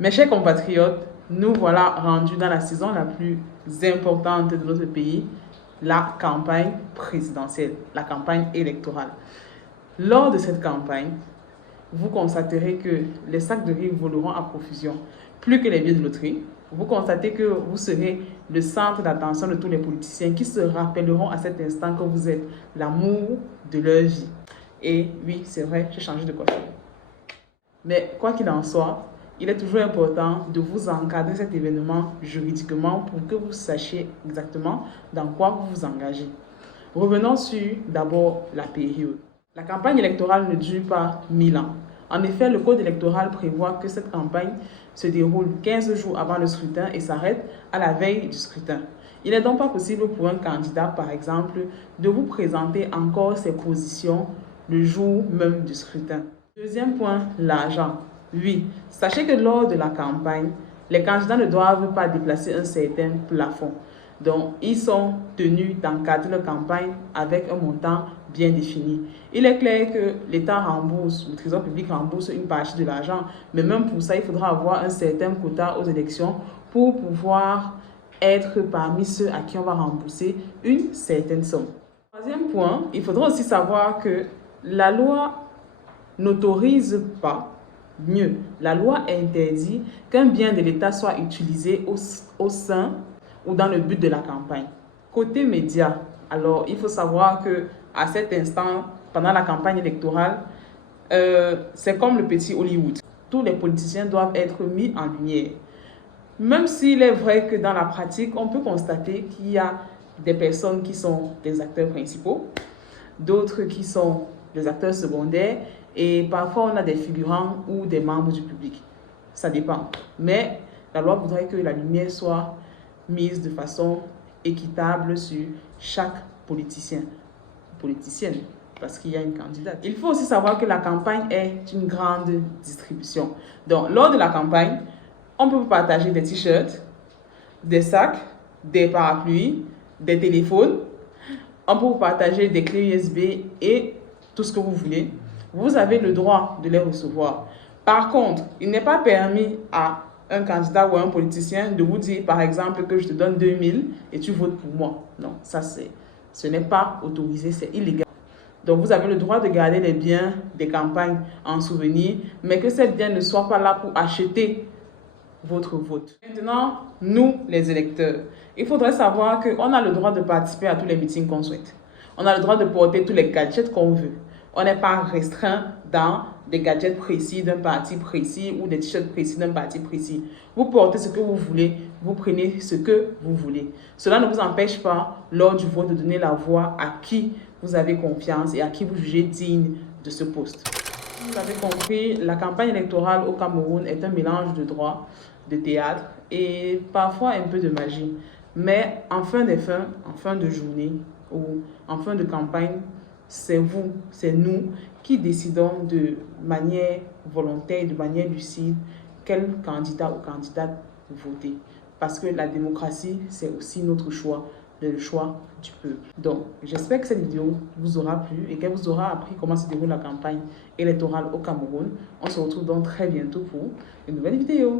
Mes chers compatriotes, nous voilà rendus dans la saison la plus importante de notre pays, la campagne présidentielle, la campagne électorale. Lors de cette campagne, vous constaterez que les sacs de riz voleront à profusion, plus que les billets de loterie. Vous constatez que vous serez le centre d'attention de tous les politiciens qui se rappelleront à cet instant que vous êtes l'amour de leur vie. Et oui, c'est vrai, j'ai changé de coiffure. Mais quoi qu'il en soit, il est toujours important de vous encadrer cet événement juridiquement pour que vous sachiez exactement dans quoi vous vous engagez. Revenons sur d'abord la période. La campagne électorale ne dure pas 1000 ans. En effet, le code électoral prévoit que cette campagne se déroule 15 jours avant le scrutin et s'arrête à la veille du scrutin. Il n'est donc pas possible pour un candidat, par exemple, de vous présenter encore ses positions le jour même du scrutin. Deuxième point, l'argent. Oui, sachez que lors de la campagne, les candidats ne doivent pas déplacer un certain plafond. Donc, ils sont tenus d'encadrer leur campagne avec un montant bien défini. Il est clair que l'État rembourse, le Trésor public rembourse une partie de l'argent, mais même pour ça, il faudra avoir un certain quota aux élections pour pouvoir être parmi ceux à qui on va rembourser une certaine somme. Troisième point, il faudra aussi savoir que la loi n'autorise pas, mieux, la loi interdit qu'un bien de l'État soit utilisé au sein ou dans le but de la campagne. Côté médias, alors il faut savoir que à cet instant, pendant la campagne électorale, c'est comme le petit Hollywood. Tous les politiciens doivent être mis en lumière. Même s'il est vrai que dans la pratique, on peut constater qu'il y a des personnes qui sont des acteurs principaux, d'autres qui sont des acteurs secondaires, et parfois on a des figurants ou des membres du public. Ça dépend. Mais la loi voudrait que la lumière soit mise de façon équitable sur chaque politicien, politicienne, parce qu'il y a une candidate. Il faut aussi savoir que la campagne est une grande distribution. Donc, lors de la campagne, on peut vous partager des t-shirts, des sacs, des parapluies, des téléphones. On peut vous partager des clés USB et tout ce que vous voulez. Vous avez le droit de les recevoir. Par contre, il n'est pas permis à un candidat ou à un politicien de vous dire, par exemple, que je te donne 2000 et tu votes pour moi. Non, ce n'est pas autorisé, c'est illégal. Donc, vous avez le droit de garder les biens des campagnes en souvenir, mais que ces biens ne soient pas là pour acheter votre vote. Maintenant, nous, les électeurs, il faudrait savoir qu'on a le droit de participer à tous les meetings qu'on souhaite. On a le droit de porter tous les gadgets qu'on veut. On n'est pas restreint dans des gadgets précis d'un parti précis ou des t-shirts précis d'un parti précis. Vous portez ce que vous voulez, vous prenez ce que vous voulez. Cela ne vous empêche pas, lors du vote, de donner la voix à qui vous avez confiance et à qui vous jugez digne de ce poste. Vous avez compris, la campagne électorale au Cameroun est un mélange de droit, de théâtre et parfois un peu de magie. Mais en fin des fins, en fin de journée ou en fin de campagne, c'est vous, c'est nous qui décidons de manière volontaire, de manière lucide, quel candidat ou candidate voter. Parce que la démocratie, c'est aussi notre choix, le choix du peuple. Donc, j'espère que cette vidéo vous aura plu et qu'elle vous aura appris comment se déroule la campagne électorale au Cameroun. On se retrouve donc très bientôt pour une nouvelle vidéo.